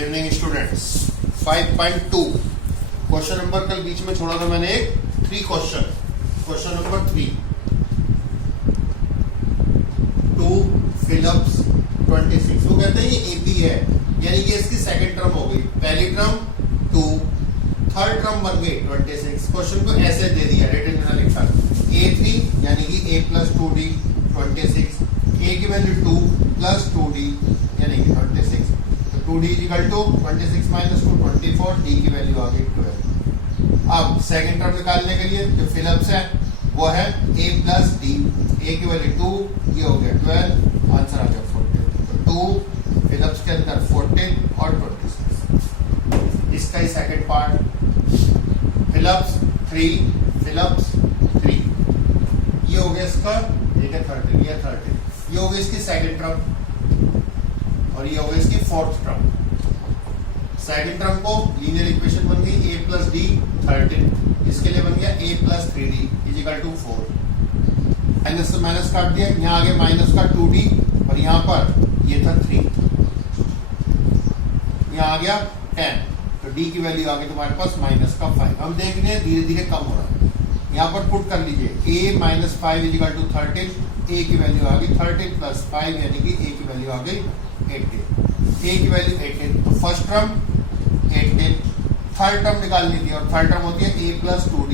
Evening students 5.2 question number कल बीच में छोड़ा था मैंने एक 3 क्वेश्चन नंबर 3 2 फिलअप्स 26 वो कहते हैं ये एपी है यानी कि इसकी सेकंड टर्म हो गई पहली टर्म 2 थर्ड टर्म बन गई 26 क्वेश्चन को ऐसे दे दिया रिटन में लिखा a3 यानी कि a plus 2d 26 a की वैल्यू 2 plus 2d यानी कि 26 2d equal to 26 minus 2 24 d की वैल्यू आ गई 12। अब सेकंड टर्म निकालने के लिए जो फिलअप्स है वो है a प्लस d a की वैल्यू 2 ये हो गया 12 आंसर आ गया 14। तो 2 फिलअप्स के अंदर 14 और 26 इसका ही सेकंड पार्ट फिलअप्स 3 फिलअप्स 3 ये हो गया इसका ठीक है 13 ये 13 ये हो गया इसकी सेकंड टर्म और ये हो गया इसकी फोर्थ टर्म। सेकंड टर्म को लीनियर इक्वेशन बन गई a प्लस डी 13 इसके लिए बन गया a plus 3d is equal to 4 minus से माइनस काट दिया यहाँ आगे माइनस का 2d और यहाँ पर ये था 3 यहाँ आ गया 10 तो d की वैल्यू आ गई तुम्हारे पास माइनस का 5। हम देख रहे हैं धीरे धीरे कम हो रहा है यहाँ पर पुट कर लीजिए a minus 5 is equal to 13 a की वैल्यू आ गई 13 प्लस 5 यानी कि a की वैल्यू आ गई 18 a की वैल्यू 18 तो फर्स्ट टर्म 18 थर्ड टर्म निकालनी थी और थर्ड टर्म होती है a प्लस 2d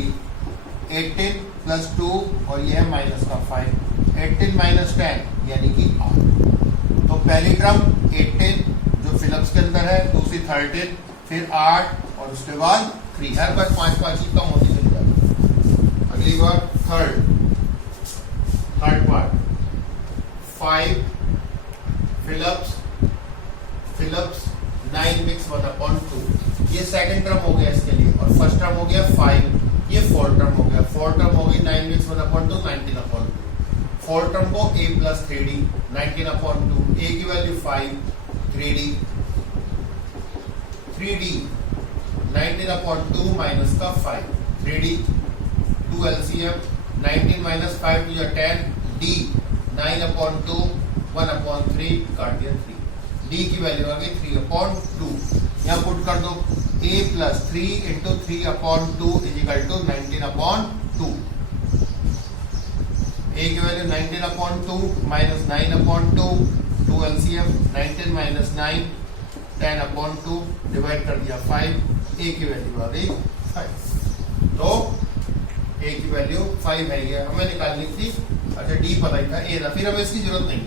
18 प्लस 2 और ये है माइनस का 5 18 माइनस 10 यानी कि 8। तो पहली टर्म 18 जो फिलअप्स के अंदर है दूसरी 13 फिर 8 और उसके बाद 3 हर बार 5 ही कम होती चली जाती। अगली बार थर्ड पार्ट 5 फिलअप्स 9 मिक्स 1/2 ये सेकंड टर्म हो गया इसके लिए और फर्स्ट टर्म हो गया 5 ये फोर्थ टर्म हो गया फोर्थ टर्म हो गई 9 मिक्स 1/2 19/2 फोर्थ टर्म को a प्लस 3d 19/2 a की वैल्यू 5 3d 19/2 माइनस का 5 3d 2 LCM 19 minus 5 to 10 d 9/2 1/3 काट दिया 3 d की वैल्यू आ गई 3/2 यहाँ पुट कर दो a plus 3 into 3/2 is equal to 19/2 a की value 19/2 minus 9/2 2 LCM 19 minus 9 10/2 divide कर दिया 5 a की वैल्यू आ गई 5। तो a की वैल्यू 5 है ये हमें निकालनी थी। अच्छा d पता ही था a था फिर हमें इसकी जरूरत नहीं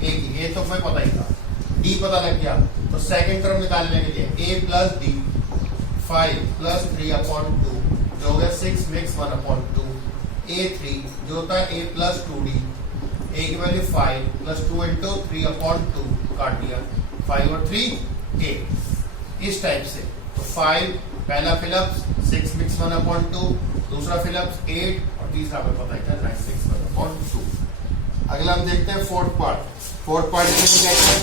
a की a तो हमें पता ही था d पता लग गया तो सेकंड टर्म निकालने के लिए a प्लस d 5 प्लस 3/2 जो हो गया 6 मिक्स 1/2 a3 जो होता है a प्लस 2d a की वैल्यू 5 प्लस 2 इंटू 3/2 काट दिया 5 और 3 8 इस टाइप से। तो 5 पहला फिलअप्स 6 मिक्स 1/2 दूसरा फिलअप्स 8 और तीसरा हमें पता है 9 6/2। अगला हम देखते हैं फोर्थ पार्ट में क्या है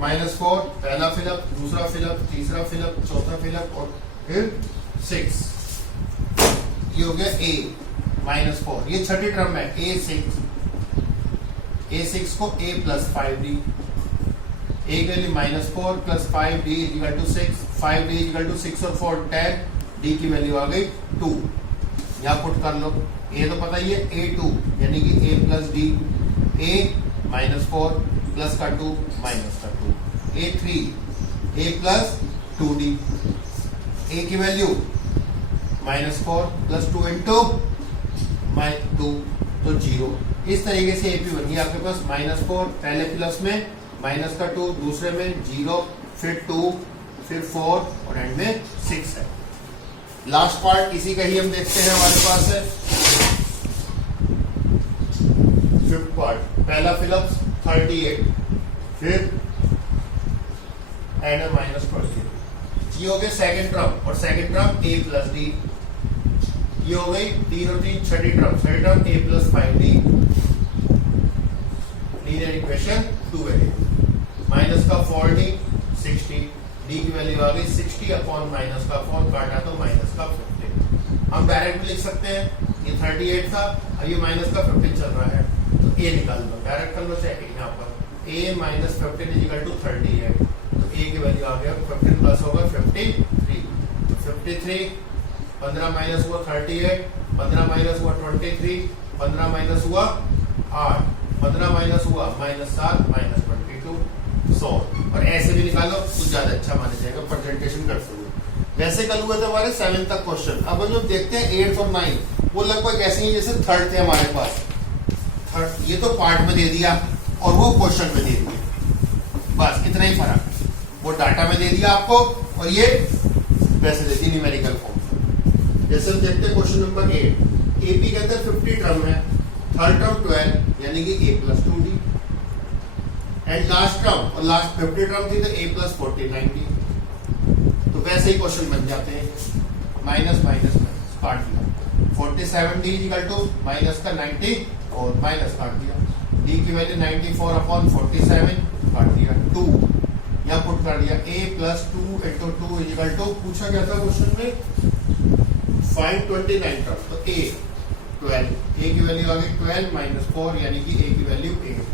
-4 पहला फिलअप दूसरा फिलअप तीसरा फिलअप चौथा फिलअप और फिर 6 ये हो गया a -4 ये छठी टर्म है a6 को a प्लस 5d a की value -4 plus 5d equal to 6 5d equal to 6 और 4 10 d की वैल्यू आ गई 2 यहाँ पुट कर लो a तो पता ही है a2 यानी कि a plus d a -4 plus का 2 माइनस का 2 a3 a plus 2d a की वैल्यू -4 प्लस 2 इंटू 2 तो 0। इस तरीके से AP बन गया आपके पास -4 पहले प्लस में माइनस का 2 दूसरे में 0 फिर 2 फिर 4 और एंड में 6 है। लास्ट पार्ट इसी का ही हम देखते हैं हमारे पास है फिफ्थ पार्ट पहला फिलअप्स 38 फिर एंड माइनस कर दिया ये हो गया सेकंड टर्म और second term a plus d ये हो गई 3 और 3 छठी term a plus 5d linear equation 2 variable minus का 4d 60 d की वैल्यू आ गई 60 अपॉन माइनस का 4 काटा तो माइनस का 15। हम डायरेक्ट लिख सकते हैं ये 38 था और ये माइनस का 15 चल रहा है तो a निकाल लो डायरेक्ट कर लो चाहे यहाँ पर a माइनस 15 इजिकल टू 30 है, तो a की वैल्यू आ गया 15 प्लस होगा 53, तो 53, 15 माइनस हुआ 38, 15 माइनस हुआ 23, 15 माइनस हुआ 8, 15 माइनस हुआ -7 माइनस 22 100, और ऐसे भी निकालो तो ज्यादा अच्छा माना जाएगा प्रेजेंटेशन करते हुए। वैसे कल हुए थे हमारे 7 तक क्वेश्चन। अब जो देखते हैं 8 और 9 वो लगभग ऐसे ही जैसे थर्ड थे हमारे पास। थर्ड ये तो पार्ट में दे दिया और वो क्वेश्चन में दे दिया, बस इतना ही फर्क। वो डाटा में दे दिया आपको और ये वैसे दे दी न्यूमेरिकल फॉर्म। जैसे हम देखते हैं क्वेश्चन नंबर 8, एपी के अंदर 50 टर्म है, थर्ड टर्म 12 यानी कि a plus 2d, and last term और लास्ट 50 टर्म थी तो a प्लस 40 90। तो वैसे ही क्वेश्चन बन जाते हैं, माइनस माइनस माइनस काट दिया, 47d इक्वल टू माइनस का 90 और माइनस काट दिया, d की वैल्यू 94 अपॉन 47 काट दिया, 2 यहाँ पुट कर दिया, a plus 2 into 2 equal to, पूछा गया था क्वेश्चन में फाइंड 29 टर्म, तो a 12, a की वैल्यू आ गई 12 माइनस 4 यानी कि a की वैल्यू 8।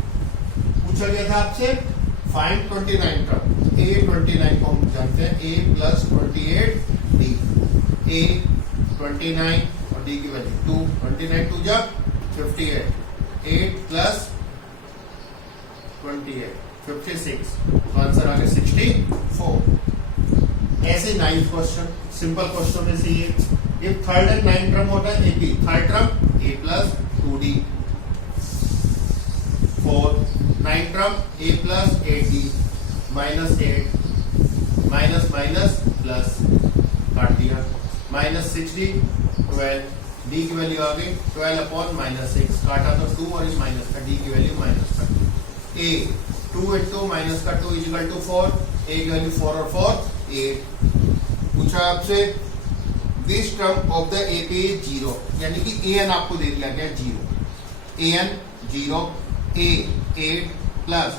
पूछा गया था आपसे फाइंड 29 टर्म, a 29 को हम जानते हैं a प्लस 28 d, a 29 और d की वैल्यू 2, 29 2 जा 58, 8 प्लस 28 56, तो आंसर आ गया 64। ऐसे 9th क्वेश्चन सिंपल क्वेश्चन में से ये if third and 9th term होता है AP, third term a plus 2d, fourth 9th term a plus 8d minus 8 minus minus plus काट दिया, माइनस 6d 12, d की वैल्यू आ गई 12 अपॉन माइनस 6 काटा तो 2 और इस माइनस का d की वैल्यू माइनस का 2, a 2 इंटू माइनस का 2 इजिकल टू 4, a की वैल्यू 4 और 4 8। पूछा आपसे this term of the AP is 0, यानी कि an आपको दे दिया गया 0, an 0, a 8 plus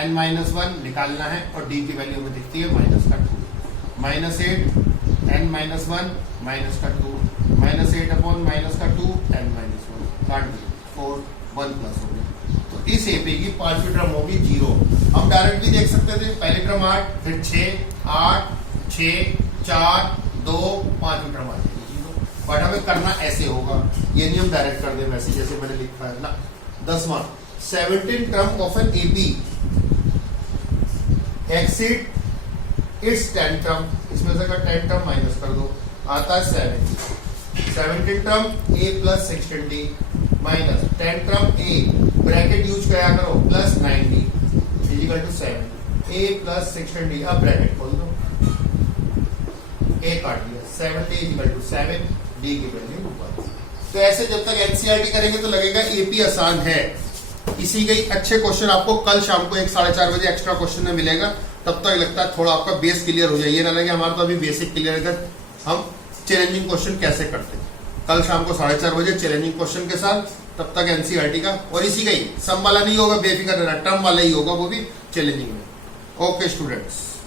n minus 1 निकालना है और d की वैल्यू में दिखती है माइनस का 2, माइनस 8 n माइनस 1 माइनस का 2, माइनस 8 अपॉन माइनस का 2 n माइनस 1 काट दिया, 4 1 प्लस हो गया। तो इस AP की पांचवी टर्म होगी 0। हम डायरेक्टली देख सकते थे, पहले टर्म 8, फिर 6 8 6 4 2 पांचवी टर्म आ जाएगी 0, बट हमें करना ऐसे होगा, ये नहीं हम डायरेक्ट कर दे वैसे जैसे मैंने लिखा है ना। 10वां 17 term of an AP exceed its 10 term, इसमें से का 10 टर्म माइनस कर दो, आता है 7, 17 term a plus 16d minus 10 term a, bracket use किया करो, plus 9d equal to 7, a plus 16d, अब ब्रैकेट खोल दो, a काट दिया, 7d इक्वल टू 7, d की वैल्यू ऊपर। तो ऐसे जब तक एनसीईआरटी करेंगे तो लगेगा एपी आसान है। इसी के अच्छे क्वेश्चन आपको कल शाम को 4:30 बजे एक्स्ट्रा क्वेश्चन में मिलेगा, तब तक लगता है थोड़ा आपका बेस क्लियर हो जाए, ये ना लगे हमारा तो अभी बेसिक क्लियर है, हम चैलेंजिंग क्वेश्चन कैसे करते हैं। कल शाम को 4:30 बजे चैलेंजिंग क्वेश्चन के साथ, तब तक एनसीईआरटी का, और इसी का ही सम वाला नहीं होगा, बेफिक्र रहना, टर्म वाला ही होगा, वो भी चैलेंजिंग में। Okay students.